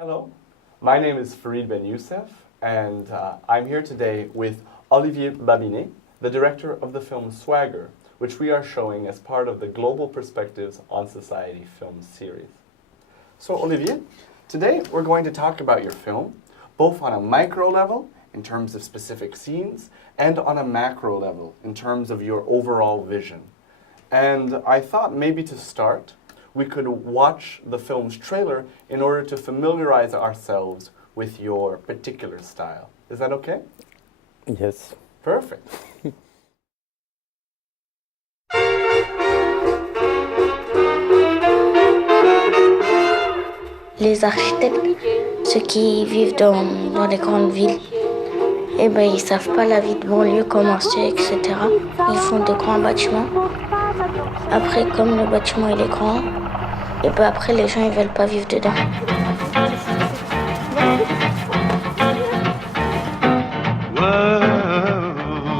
Hello, my name is Fareed Ben-Youssef, and I'm here today with Olivier Babinet, the director of the film Swagger, which we are showing as part of the Global Perspectives on Society film series. So Olivier, today we're going to talk about your film, both on a micro level, in terms of specific scenes, and on a macro level, in terms of your overall vision. And I thought maybe to start, we could watch the film's trailer in order to familiarize ourselves with your particular style. Is that okay? Yes. Perfect. Les architectes, ceux qui vivent dans les grandes villes, eh ben, ils savent pas la vie de banlieue, comment c'est, etc. Ils font de grands bâtiments. Après, comme le bâtiment il est grand, et ben après les gens ils veulent pas vivre dedans.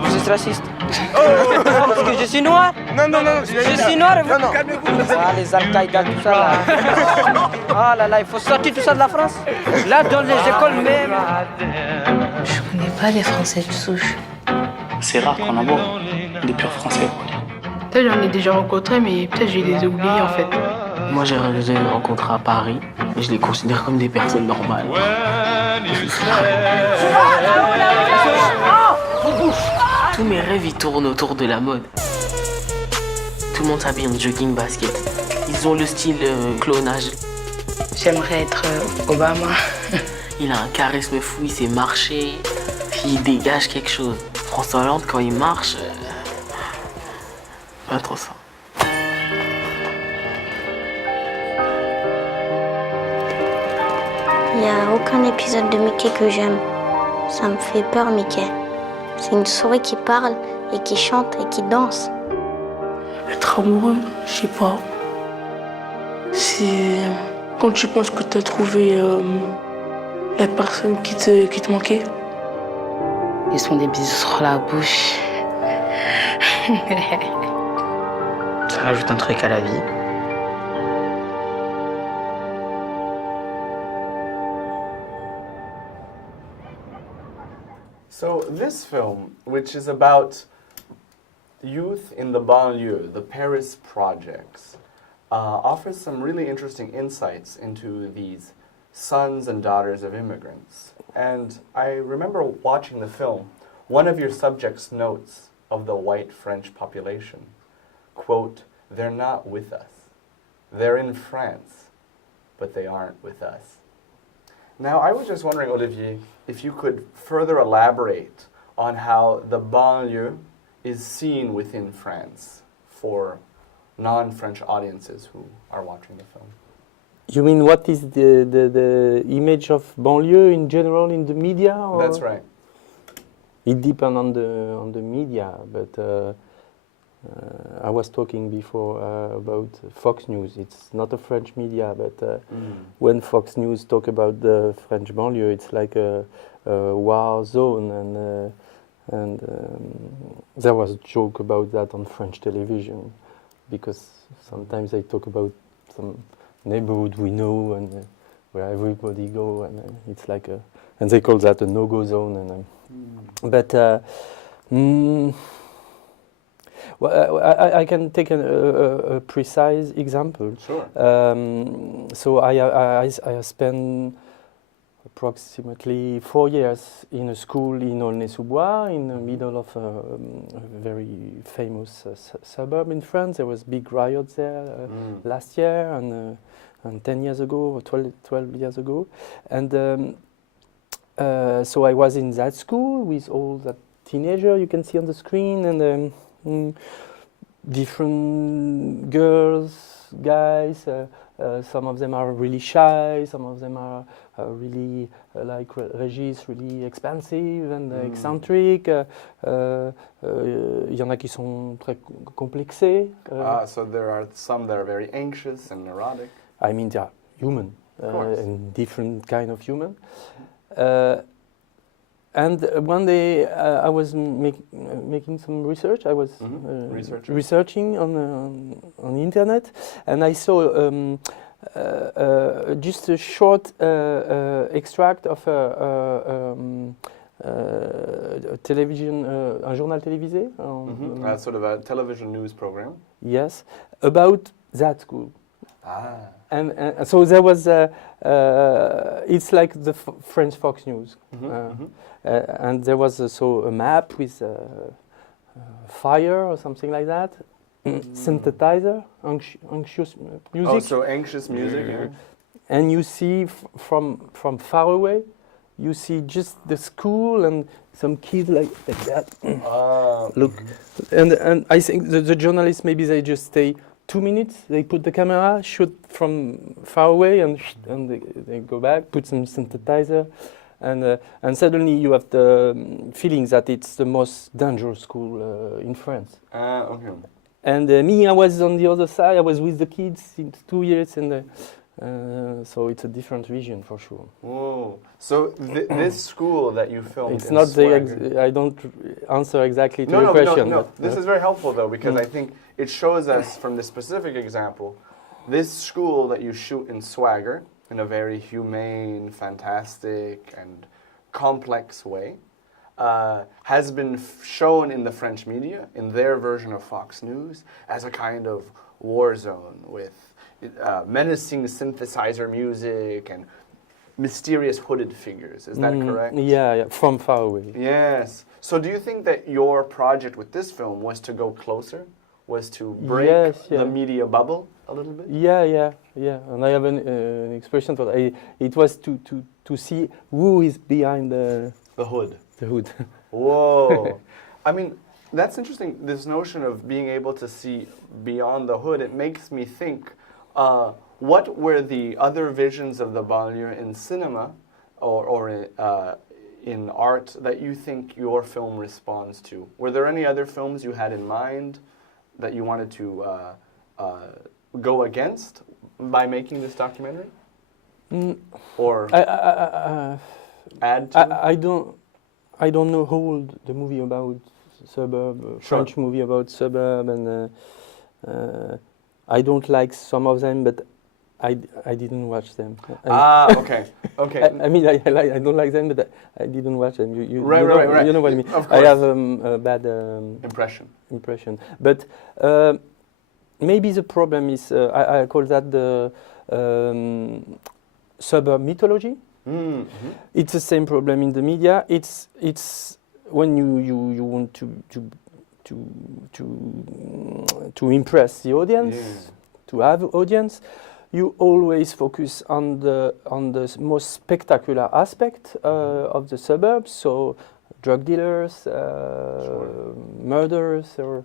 Vous êtes raciste. Parce que je suis noir. Non, Je suis noir et vous. Non. Ah, les Al-Qaïda, tout ça là. Ah là là, il faut sortir tout ça de la France. Là, dans les écoles même. Je connais pas les Français de souche. C'est rare qu'on en voit des purs français. Peut-être j'en ai déjà rencontré, mais peut-être je les ai oubliés en fait. Moi j'ai rencontré à Paris et je les considère comme des personnes normales. Tous mes rêves ils tournent autour de la mode. Tout le monde s'habille en jogging basket. Ils ont le style clonage. J'aimerais être Obama. Il a un charisme fou, il sait marcher, puis il dégage quelque chose. François Hollande quand il marche, pas trop ça. Il n'y a aucun épisode de Mickey que j'aime. Ça me fait peur, Mickey. C'est une souris qui parle et qui chante et qui danse. Être amoureux, je sais pas. C'est quand tu penses que t'as trouvé la personne qui te manquait. Ils se font des bisous sur la bouche. Ça rajoute un truc à la vie. So this film, which is about youth in the banlieue, the Paris projects, offers some really interesting insights into these sons and daughters of immigrants. And I remember watching the film, one of your subjects notes of the white French population, quote, "They're not with us. They're in France, but they aren't with us." Now, I was just wondering, Olivier, if you could further elaborate on how the banlieue is seen within France for non-French audiences who are watching the film. You mean what is the image of banlieue in general in the media? Or? That's right. It depends on the media, but I was talking before about Fox News. It's not a French media, but when Fox News talk about the French banlieue, it's like a war zone, and there was a joke about that on French television, because sometimes they talk about some neighborhood we know and where everybody go, and it's like and they call that a no-go zone, and but. Well, I can take a precise example. Sure. So I spent approximately 4 years in a school in Aulnay-sous-Bois, in the middle of a very famous suburb in France. There was big riots there last year and 10 years ago, or 12 years ago. And so I was in that school with all the teenagers you can see on the screen, and different girls, guys, some of them are really shy, some of them are really, like Régis, really expansive and eccentric. Il y en a qui sont très complexés. So there are some that are very anxious and neurotic. I mean, they are human, and different kind of human. And one day I was making some research. I was researching on the internet, and I saw just a short extract of a television, un journal télévisé. Sort of a television news program. Yes, about that school. Ah. And so there was, it's like the French Fox News. And there was also a map with fire or something like that. Synthesizer, anxious music. Oh, so anxious music, yeah. And you see from far away, you see just the school and some kids like that. Look, and I think the journalists, maybe they just stay 2 minutes, they put the camera, shoot from far away, and they go back, put some synthesizer, and suddenly you have the feeling that it's the most dangerous school in France. Okay. And me, I was on the other side. I was with the kids since 2 years, and so it's a different vision for sure. Whoa! So this school that you filmed, it's not the. I don't answer exactly to your question. No. This is very helpful though, because I think it shows us from this specific example, this school that you shoot in Swagger in a very humane, fantastic, and complex way. Has been shown in the French media, in their version of Fox News, as a kind of war zone with menacing synthesizer music and mysterious hooded figures. Is that correct? Yeah, from far away. Yes. So do you think that your project with this film was to go closer? Was to break the media bubble a little bit? Yeah. And I have an expression for that. It was to see who is behind the hood. The hood. Whoa. I mean, that's interesting, this notion of being able to see beyond the hood. It makes me think, what were the other visions of the banlieue in cinema or in art that you think your film responds to? Were there any other films you had in mind that you wanted to go against by making this documentary? Or add to? I don't know whole the movie about suburb, French movie about suburb, and I don't like some of them, but I didn't watch them. Okay. I mean, I don't like them, but I didn't watch them. Right. You know what I mean? Of course. I have a bad impression. But maybe the problem is I call that the suburb mythology. It's the same problem in the media. It's when you want to impress the audience, to have audience, you always focus on the most spectacular aspect of the suburbs. So drug dealers, murders, or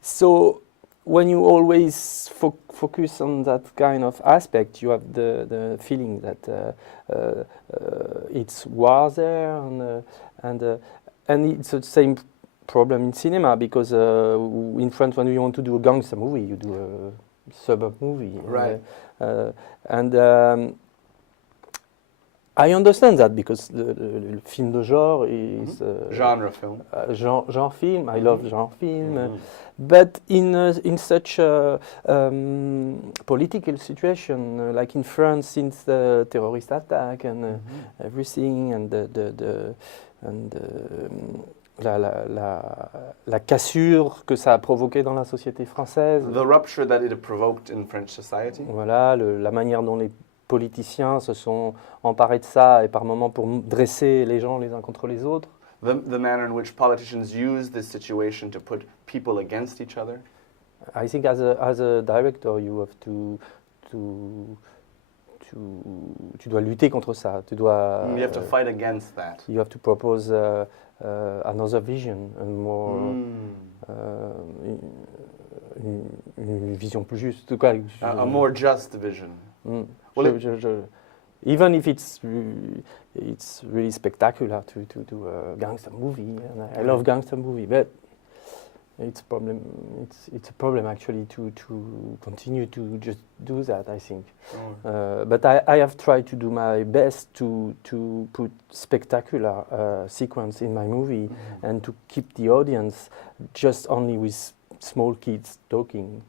so. When you always focus on that kind of aspect, you have the feeling that it's war there, and it's the same problem in cinema, because in France, when you want to do a gangster movie, you do a suburb movie, right? I understand that, because le film de genre is genre film. Genre film. I love genre film, but in such a political situation, like in France, since the terrorist attack and everything, and la cassure que ça a provoqué dans la société française. The rupture that it provoked in French society. Voilà, la manière dont les politiciens se sont emparés de ça, et par moments pour dresser les gens les uns contre les autres. The manner in which politicians use this situation to put people against each other. I think as a director, you have tu dois lutter contre ça. Tu dois. You have to fight against that. You have to propose another vision, and more une vision plus juste. A more just vision. Even if it's really spectacular to do a gangster movie, and I love gangster movie, but it's a problem actually to continue to just do that, I think. But I have tried to do my best to put spectacular sequence in my movie, and to keep the audience just only with small kids talking.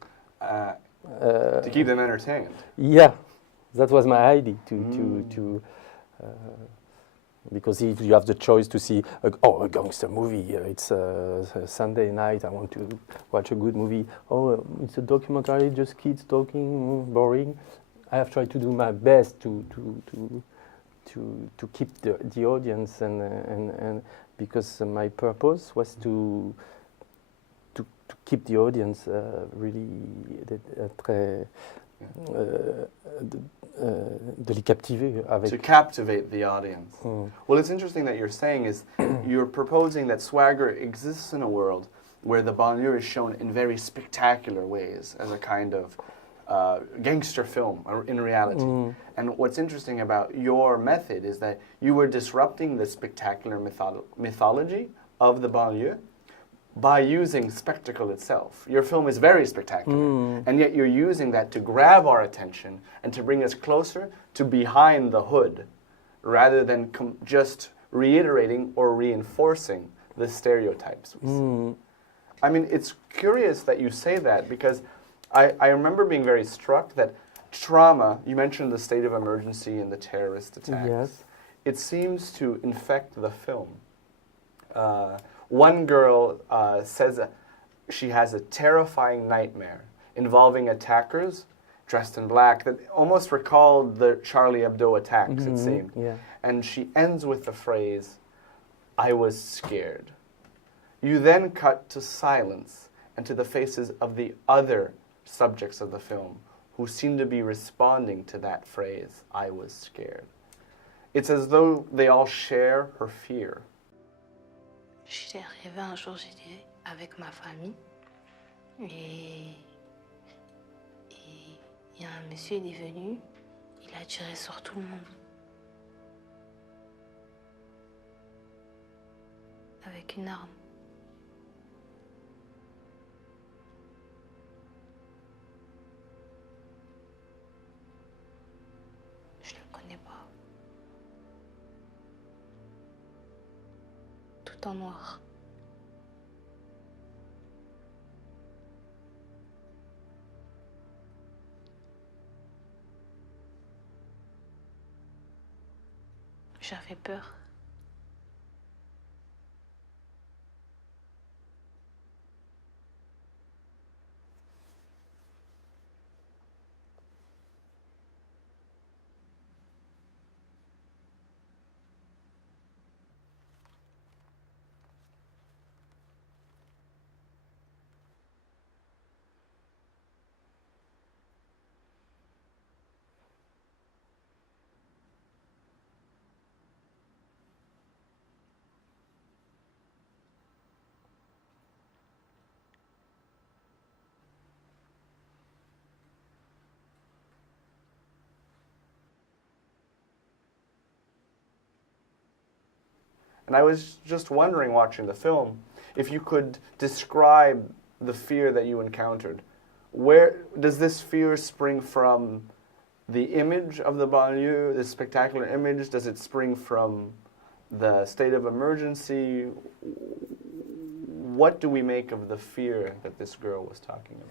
To keep them entertained. Yeah, that was my idea to because if you have the choice to see a gangster movie, it's Sunday night, I want to watch a good movie. Oh, it's a documentary, just kids talking, boring. I have tried to do my best to keep the audience and because my purpose was to keep the audience really très de les captiver avec. To captivate the audience. Well, it's interesting that you're saying is you're proposing that swagger exists in a world where the banlieue is shown in very spectacular ways as a kind of gangster film in reality. And what's interesting about your method is that you were disrupting the spectacular mythology of the banlieue by using spectacle itself. Your film is very spectacular, and yet you're using that to grab our attention and to bring us closer to behind the hood, rather than just reiterating or reinforcing the stereotypes we see. I mean, it's curious that you say that, because I remember being very struck that trauma, you mentioned the state of emergency and the terrorist attacks, Yes. it seems to infect the film. One girl says she has a terrifying nightmare involving attackers dressed in black that almost recalled the Charlie Hebdo attacks, it seemed. Yeah. And she ends with the phrase, "I was scared." You then cut to silence and to the faces of the other subjects of the film who seem to be responding to that phrase, "I was scared." It's as though they all share her fear. J'étais arrivée un jour, j'étais avec ma famille et il y a un monsieur, il est venu, il a tiré sur tout le monde. Avec une arme. Je le connais pas. Tout en noir. J'avais peur. And I was just wondering, watching the film, if you could describe the fear that you encountered. Where does this fear spring from? The image of the banlieue, the spectacular image? Does it spring from the state of emergency? What do we make of the fear that this girl was talking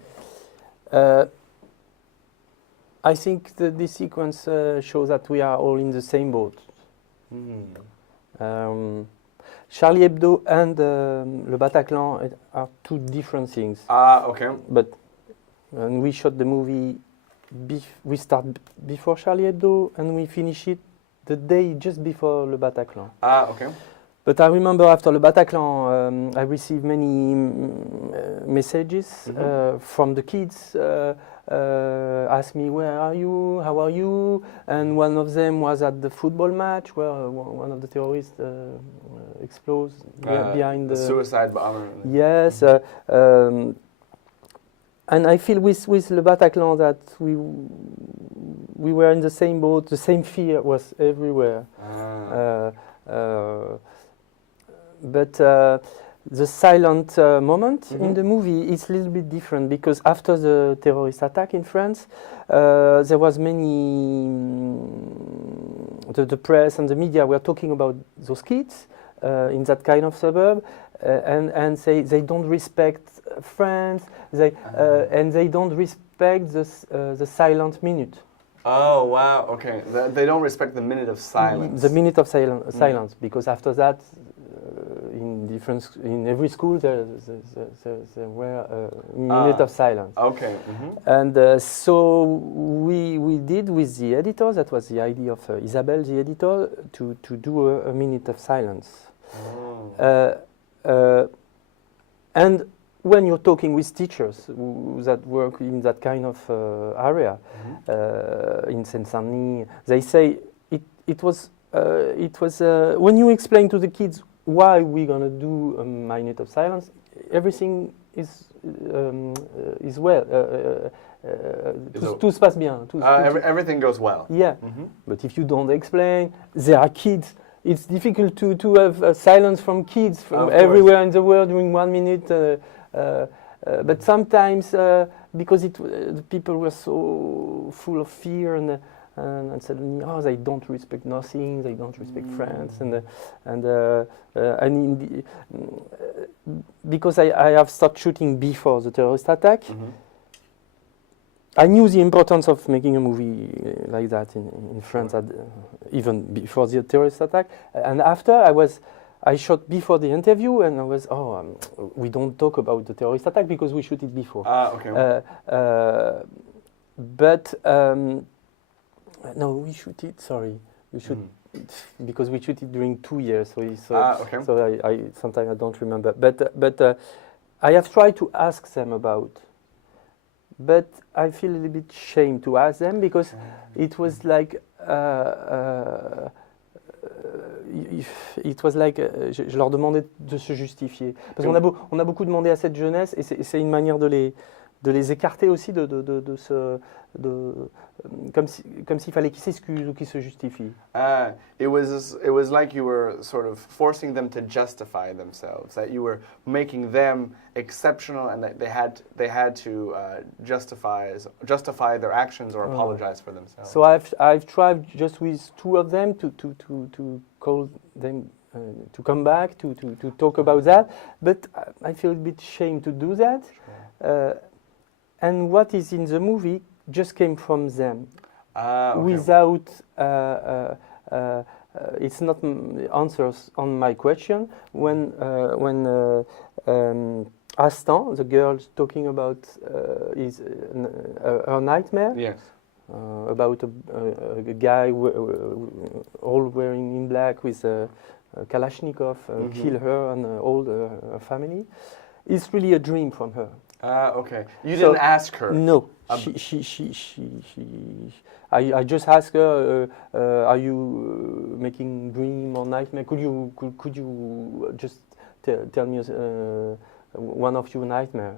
about? I think that this sequence shows that we are all in the same boat. Charlie Hebdo and Le Bataclan are two different things. Okay. But when we shot the movie, we start before Charlie Hebdo and we finish it the day just before Le Bataclan. Okay. But I remember after Le Bataclan, I received many messages from the kids. Ask me, where are you? How are you? And one of them was at the football match where one of the terrorists explodes behind the suicide bomber. Yes. And I feel with Le Bataclan that we were in the same boat. The same fear was everywhere. But the silent moment in the movie is a little bit different, because after the terrorist attack in France, there was the press and the media were talking about those kids in that kind of suburb, and say they don't respect France, and they don't respect the silent minute. Oh wow! Okay, they don't respect the minute of silence. The minute of silence, because after that, in every school there were a minute of silence. Okay. And so we did with the editor. That was the idea of Isabelle, the editor, to do a minute of silence. And when you're talking with teachers that work in that kind of area in Seine-Saint-Denis, they say it was when you explain to the kids why we're gonna do a minute of silence, everything is well. Tout se passe bien. Everything goes well. Yeah, but if you don't explain, there are kids. It's difficult to have silence from kids from everywhere in the world during 1 minute. But sometimes, because the people were so full of fear and suddenly, they don't respect nothing, they don't respect France, because I have started shooting before the terrorist attack. I knew the importance of making a movie like that in France, even before the terrorist attack. And after, I shot before the interview, and I was, we don't talk about the terrorist attack because we shoot it before. Okay. But no, we shoot it. Sorry, we shoot it because we shoot it during 2 years. Okay. So I sometimes I don't remember. But I have tried to ask them about. But I feel a little bit ashamed to ask them because it was like je leur demandais de se justifier. Parce qu'on a beaucoup demandé à cette jeunesse et c'est une manière de les écarter aussi, comme s'il fallait qu'ils s'excusent ou qu'ils se justifient. It was like you were sort of forcing them to justify themselves, that you were making them exceptional and that they had to justify their actions or apologize for themselves. So I've tried just with 2 of them to call them to come back to talk about that, but I feel a bit ashamed to do that. Sure. And what is in the movie just came from them, without it's not answers on my question. When Astan, the girl talking about her nightmare, yes, about a guy all wearing in black with a Kalashnikov kill her and all her family, it's really a dream from her. Okay. You didn't ask her? No. I just asked her, are you making dream or nightmare? Could you just tell me one of your nightmare?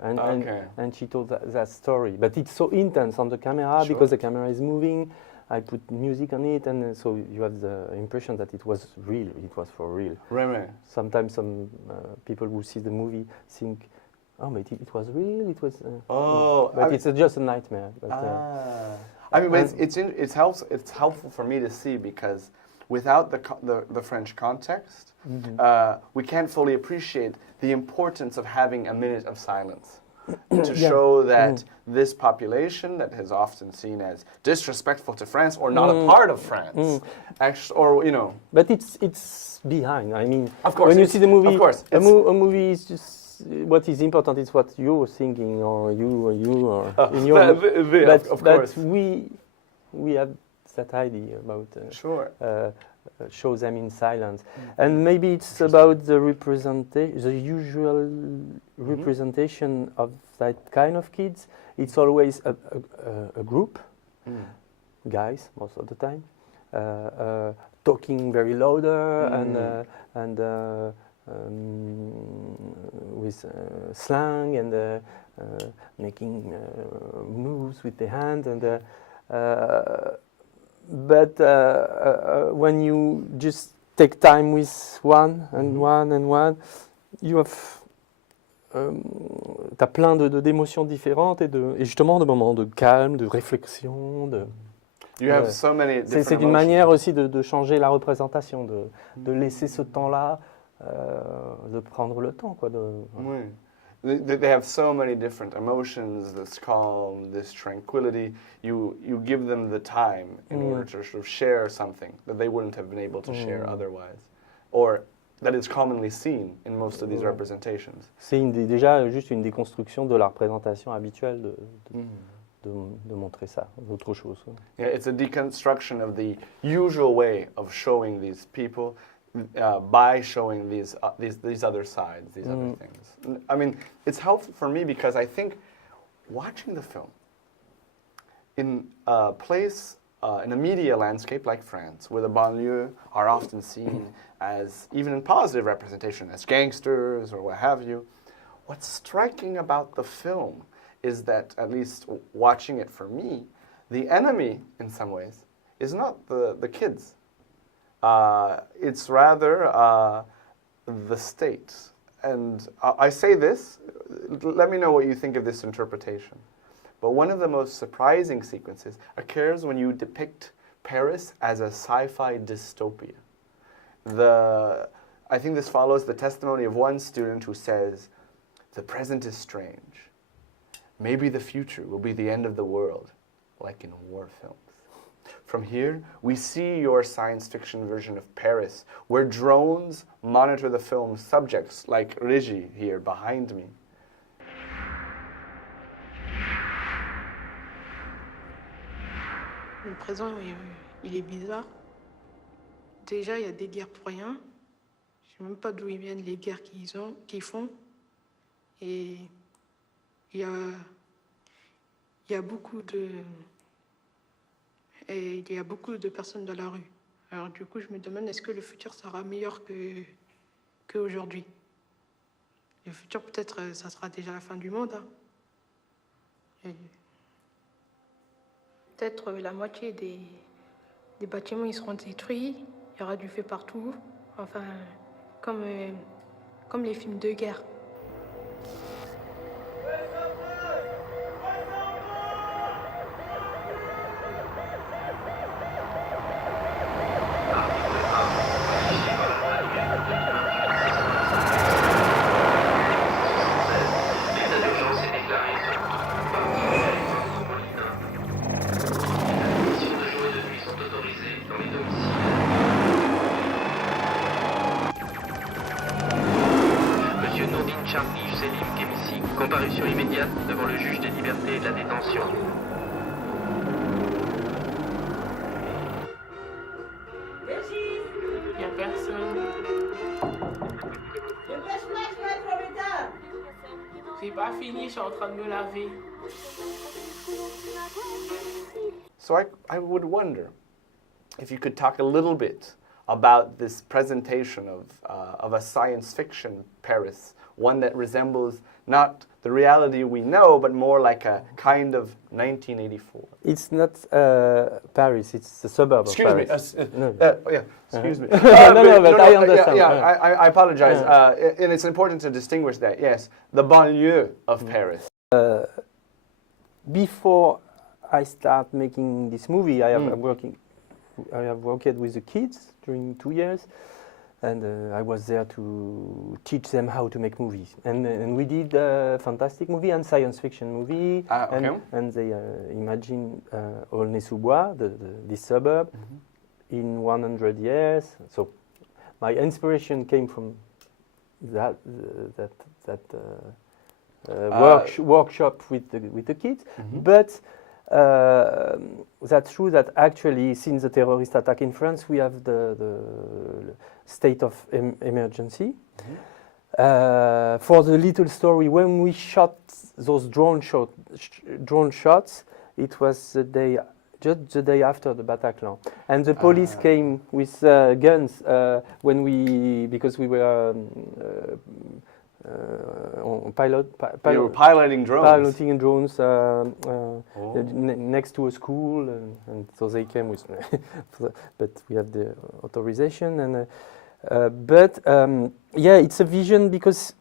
And she told that story. But it's so intense on the camera because the camera is moving. I put music on it, and so you have the impression that it was real. It was for real. Right. Sometimes some people who see the movie think, oh, but it was real. It was. But it's just a nightmare. But, I mean, but it's helpful for me to see because without the French context, we can't fully appreciate the importance of having a minute of silence to show that this population that is often seen as disrespectful to France or not a part of France, actually, or you know. But it's behind. I mean, of course, when you see the movie, of course, a movie is just what is important is what you're thinking or you or in your. Of course, but we have that idea about show them in silence, and maybe it's about the representation, the usual representation of that kind of kids. It's always a group, guys most of the time, talking very louder and with slang and making moves with the hand and. But when you just take time with one, you have t'as plein d'émotions différentes et justement de moments de calme, de réflexion, You have so many different c'est une manière aussi de changer la représentation, de laisser ce temps-là de prendre le temps, quoi. Oui. They have so many different emotions, this calm, this tranquility. You give them the time in order to sort of share something that they wouldn't have been able to share otherwise. Or that is commonly seen in most of these representations. C'est déjà juste une déconstruction de la représentation habituelle de montrer ça, d'autre chose. Yeah, it's a deconstruction of the usual way of showing these people by showing these other sides, these other things. I mean, it's helpful for me because I think watching the film in a place, in a media landscape like France, where the banlieue are often seen as, even in positive representation, as gangsters or what have you, what's striking about the film is that, at least watching it for me, the enemy, in some ways, is not the kids. It's rather the state. And I say this, let me know what you think of this interpretation. But one of the most surprising sequences occurs when you depict Paris as a sci-fi dystopia. I think this follows the testimony of one student who says, "The present is strange. Maybe the future will be the end of the world, like in war films. From here, we see your science fiction version of Paris, where drones monitor the film's subjects, like Régis here behind me." Le présent, il est bizarre. Déjà, il y a des guerres pour rien. Je sais même pas d'où ils viennent les guerres qu'ils font. Et il y a beaucoup de personnes dans la rue. Alors du coup, je me demande, est-ce que le futur sera meilleur qu'aujourd'hui? Le futur, peut-être, ça sera déjà la fin du monde. Hein. Peut-être la moitié des bâtiments ils seront détruits. Il y aura du feu partout. Enfin, comme les films de guerre. Comparution immédiate devant le juge des libertés et de la détention. Il n'y a personne. J'ai pas fini, je suis en train de me laver. So I would wonder if you could talk a little bit about this presentation of a science fiction Paris, one that resembles not the reality we know, but more like a kind of 1984. It's not Paris, it's the suburb of Paris. Excuse me. Excuse me. No, but I understand. I apologize. And it's important to distinguish that, yes. The banlieue of Paris. Before I start making this movie, I have worked with the kids during 2 years. And I was there to teach them how to make movies. And we did a fantastic movie and science fiction movie. Okay. And they imagine Aulnay-sous-Bois, this suburb, in 100 years. So my inspiration came from that workshop with the kids. But that's true that actually, since the terrorist attack in France, we have the state of emergency. For the little story, when we shot those drone shots, it was just the day after the Bataclan, and the police came with guns because we were. You were piloting drones. Piloting drones next to a school, and so they came with me. But we have the authorization, and it's a vision because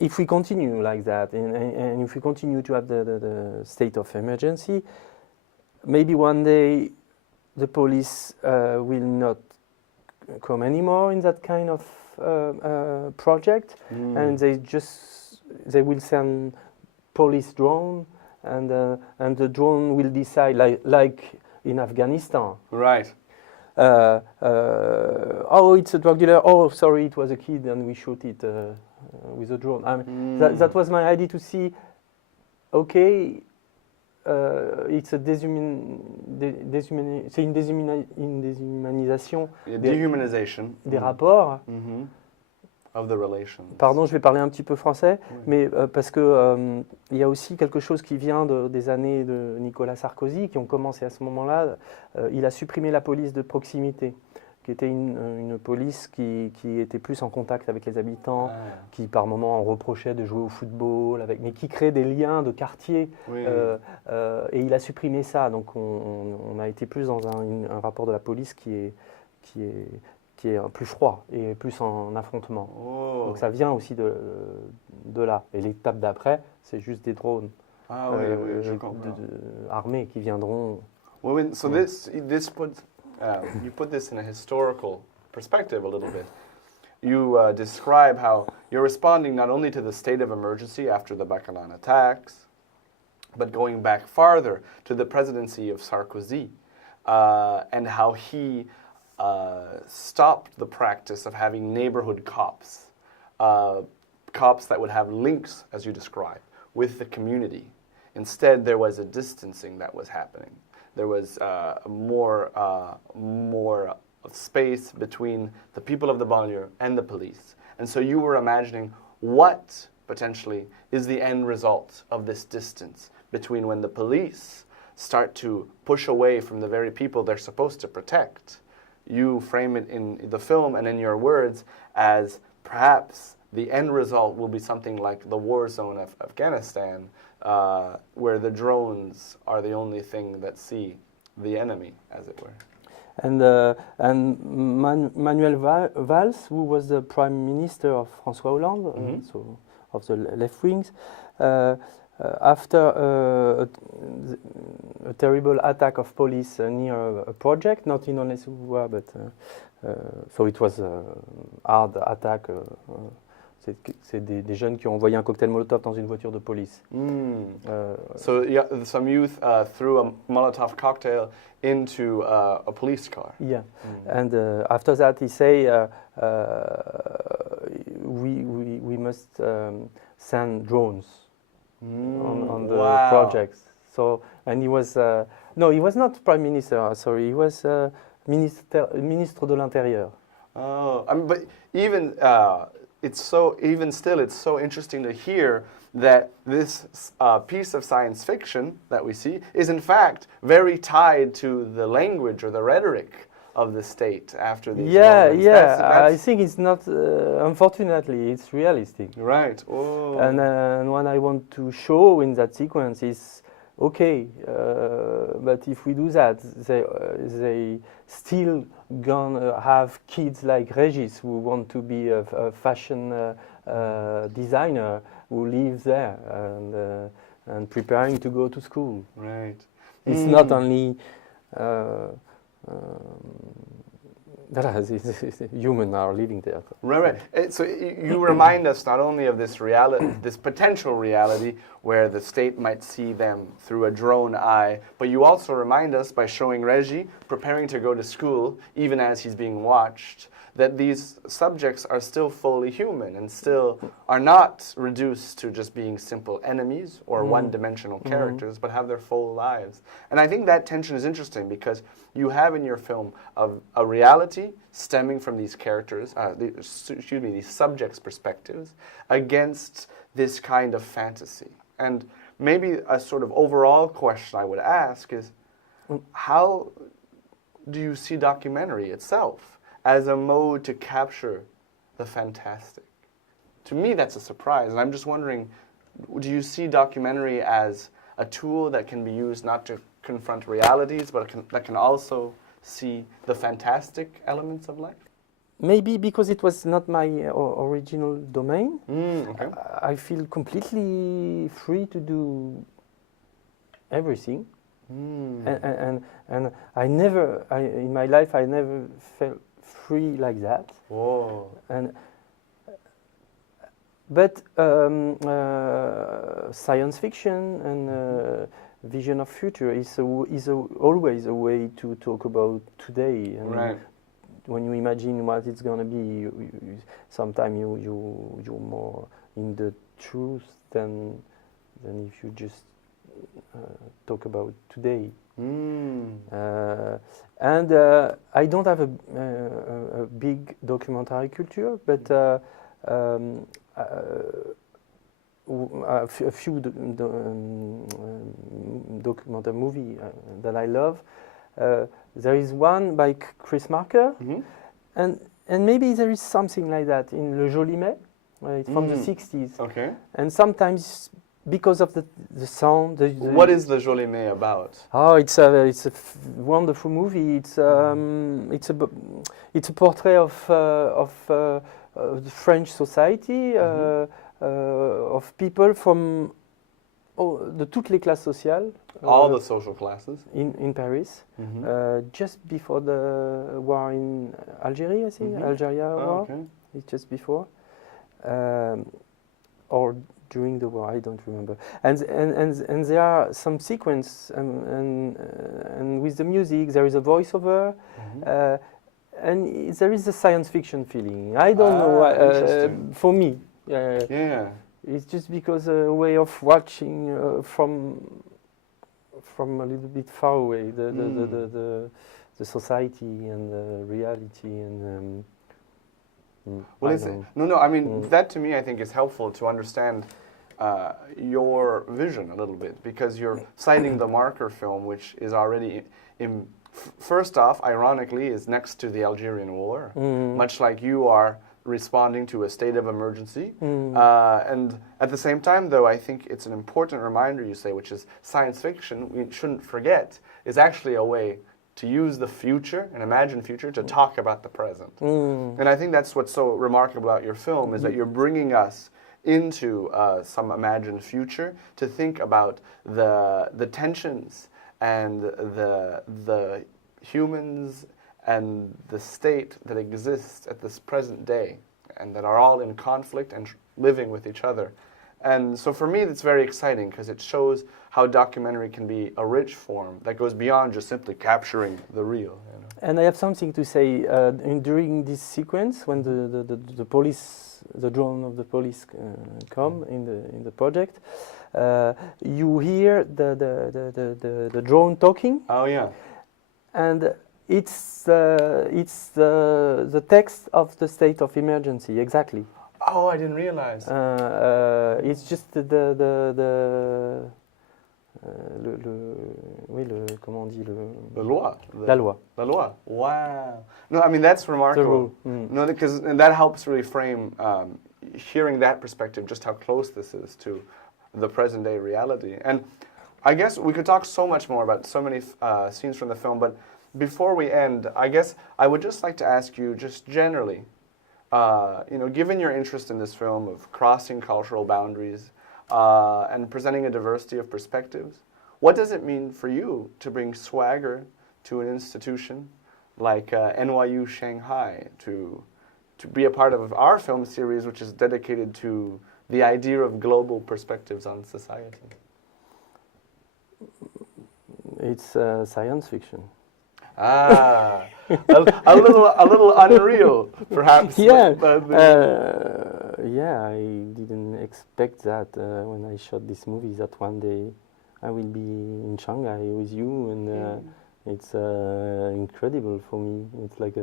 if we continue like that, and if we continue to have the state of emergency, maybe one day the police will not come anymore in that kind of project, and they will send police drone, and the drone will decide, like in Afghanistan. Right. Oh, it's a drug dealer. Oh, sorry, it was a kid, and we shoot it with a drone. I mean, that was my idea, to see. Okay, it's a déshumanisation des rapports. Of the relations. Pardon, je vais parler un petit peu français, mais parce que il y a aussi quelque chose qui vient des années de Nicolas Sarkozy, qui ont commencé à ce moment-là. Il a supprimé la police de proximité, qui était une police qui était plus en contact avec les habitants, qui par moments en reprochait de jouer au football, mais qui crée des liens de quartier. Et il a supprimé ça, donc on a été plus dans un rapport de la police qui est plus froid et plus en affrontement. Donc ça vient aussi de là. Et l'étape d'après, c'est juste des drones armés qui viendront. So this puts you put this in a historical perspective a little bit. You describe how you're responding not only to the state of emergency after the Bataclan attacks, but going back farther to the presidency of Sarkozy, and how he stopped the practice of having neighborhood cops, cops that would have links, as you describe, with the community. Instead, there was a distancing that was happening. There was more of space between the people of the banlieue and the police. And so you were imagining what, potentially, is the end result of this distance between when the police start to push away from the very people they're supposed to protect. You frame it in the film and in your words as perhaps the end result will be something like the war zone of Afghanistan, where the drones are the only thing that see the enemy, as it were. And Manuel Valls, who was the prime minister of François Hollande, so of the left wings, after a terrible attack of police near a project, not in Aulnay-sous-Bois, but so it was a hard attack. C'est des jeunes qui ont envoyé un cocktail Molotov dans une voiture de police. So some youth threw a Molotov cocktail into a police car. Yeah, and after that he say we must send drones on the projects. So, and he was no, he was not prime minister. Sorry, he was ministre de l'Intérieur. Oh, I mean, but even it's so interesting to hear that this piece of science fiction that we see is in fact very tied to the language or the rhetoric of the state after these moments. That's I think it's not, unfortunately, it's realistic. Right. And what I want to show in that sequence is, okay, but if we do that, they still gonna have kids like Regis who want to be a fashion designer who lives there and preparing to go to school. Right. It's not only humans are living there. Right. So you remind us not only of this reality, this potential reality where the state might see them through a drone eye, but you also remind us by showing Regis preparing to go to school, even as he's being watched, that these subjects are still fully human and still are not reduced to just being simple enemies or one-dimensional characters, but have their full lives. And I think that tension is interesting because you have in your film a reality stemming from these characters, these subjects' perspectives, against this kind of fantasy. And maybe a sort of overall question I would ask is, how do you see documentary itself as a mode to capture the fantastic? To me, that's a surprise, and I'm just wondering, do you see documentary as a tool that can be used not to confront realities, but that can also see the fantastic elements of life? Maybe because it was not my original domain. Okay. I feel completely free to do everything. And I never, in my life, I never felt free like that. Whoa. And but science fiction and vision of future is always a way to talk about today. And Right. when you imagine what it's gonna be, sometimes you're more in the truth than if you just talk about today. And I don't have a big documentary culture, but a few documentary movie that I love. There is one by Chris Marker, and maybe there is something like that in Le Joli Mai. It's from the 60s. Okay. And sometimes because of the sound. What is Le Joli Mai about? Oh, it's a wonderful movie. It's a portrait of the French society, of people from toutes les classes sociales. All the social classes. In Paris, just before the war in Algeria, I think. Algeria war. Okay. It's just before. Or during the war, I don't remember. And there are some sequence, and with the music, there is a voiceover, and there is a science fiction feeling. I don't know. For me, yeah, it's just because a way of watching from a little bit far away the society and the reality and. Well, I mean, that to me, I think, is helpful to understand your vision a little bit, because you're citing the Marker film, which is already, first off, ironically, is next to the Algerian War, much like you are responding to a state of emergency. And at the same time, though, I think it's an important reminder, you say, which is science fiction, we shouldn't forget, is actually a way to use the future and imagine future to talk about the present. And I think that's what's so remarkable about your film, is that you're bringing us into some imagined future to think about the tensions and the humans and the state that exists at this present day, and that are all in conflict and living with each other. And so for me, it's very exciting, because it shows how documentary can be a rich form that goes beyond just simply capturing the real. You know? And I have something to say. During this sequence, when the police, the drone of the police come in the project, you hear the drone talking. Oh yeah. And it's the text of the state of emergency, exactly. Oh, I didn't realize. It's just comment on dit the law. La loi. La loi. Wow. No, I mean, that's remarkable. No, because and that helps really frame hearing that perspective, just how close this is to the present day reality. And I guess we could talk so much more about so many scenes from the film, but before we end, I guess I would just like to ask you, just generally, given your interest in this film of crossing cultural boundaries and presenting a diversity of perspectives, what does it mean for you to bring swagger to an institution like NYU Shanghai, to be a part of our film series, which is dedicated to the idea of global perspectives on society? It's science fiction. Ah, a little unreal, perhaps. Yeah, yeah. I didn't expect that when I shot this movie, that one day I will be in Shanghai with you, and it's incredible for me. It's like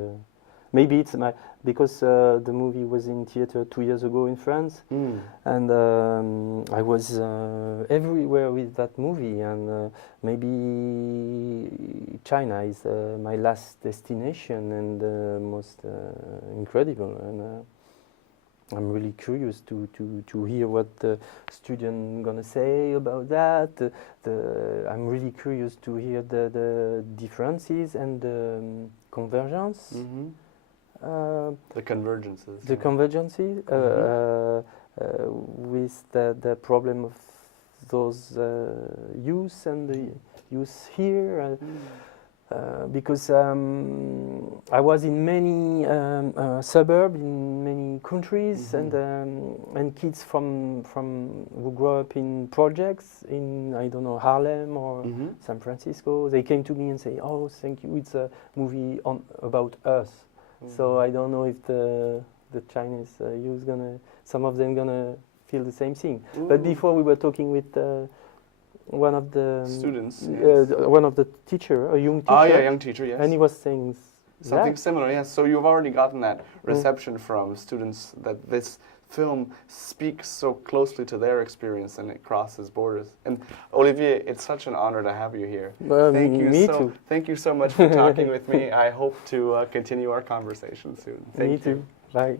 maybe it's because the movie was in theater 2 years ago in France, and I was everywhere with that movie, and maybe China is my last destination and most incredible, and I'm really curious to hear what the student gonna say about that. I'm really curious to hear the differences and the convergence. The convergences. The convergences with the problem of those youth and the youth here. because I was in many suburbs in many countries, and kids from who grew up in projects in, I don't know, Harlem or San Francisco, they came to me and say, "Oh, thank you, it's a movie about us." So I don't know if the Chinese youth some of them gonna feel the same thing. But before we were talking with one of the students, one of the teacher, a young teacher. Oh yeah, young teacher, yes. And he was saying something similar, yes. So you've already gotten that reception from students that this film speaks so closely to their experience and it crosses borders. And Olivier, it's such an honor to have you here. Thank you so much for talking with me. I hope to continue our conversation soon. Thank you. Bye.